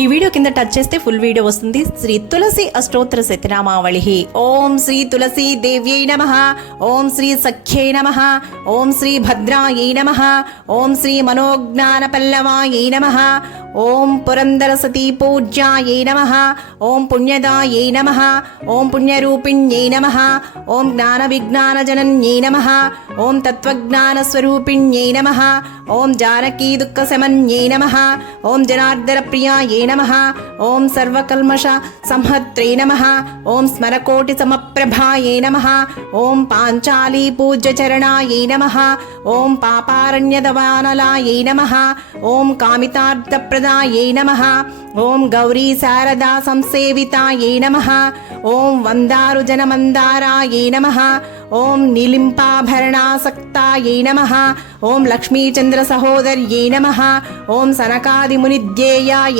ఈ వీడియో కింద టచ్ చేస్తే ఫుల్ వీడియో వస్తుంది. శ్రీ తులసి అష్టోత్తర శతనామావళి. ఓం శ్రీ తులసి దేవ్యై నమః. ఓం శ్రీ సఖ్యై నమః. ఓం శ్రీ భద్రాయై నమః. ఓం శ్రీ మనోజ్ఞాన పల్లవాయై నమః. ఓం పురందర సతీ పూజ్యాయై నమః. ఓం పుణ్యదాయై నమః. ఓం పుణ్యరూపిణ్యై నమః. ఓం జ్ఞాన విజ్ఞాన జనన్యై నమః. ఓం తత్వజ్ఞాన స్వరూపిణ్యై నమః. ఓం జానకీ దుఃఖ శమన్యై నమః. ఓం జనార్దన ప్రియాయై నమః. ఓం సర్వకల్మష సంహత్రే నమః. ఓం స్మరకోటి సమప్రభాయై నమః. ఓం పాంచాలీ పూజ్య చరణాయై నమః. ఓం పాపారణ్యదవానలాయై నమః. ఓం కామితార్థప్రదాయై నమః. ఓం గౌరీ శారదా సంసేవితాయై నమః. ఓం వందారు జనమందారాయై నమః. ఓం నిలింపాభరణాసక్తాయై నమః. ఓం లక్ష్మీచంద్ర సహోదర్యై నమః. ఓం సనకాది మునిధ్యేయాయ